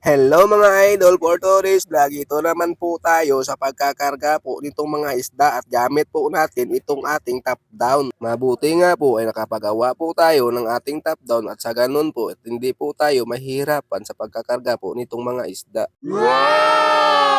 Hello mga idol, for today's vlog, ito naman po tayo sa pagkakarga po nitong mga isda at gamit po natin itong ating top down. Mabuti nga po ay nakapagawa po tayo ng ating top down at sa ganun po at hindi po tayo mahirapan sa pagkakarga po nitong mga isda. Wow!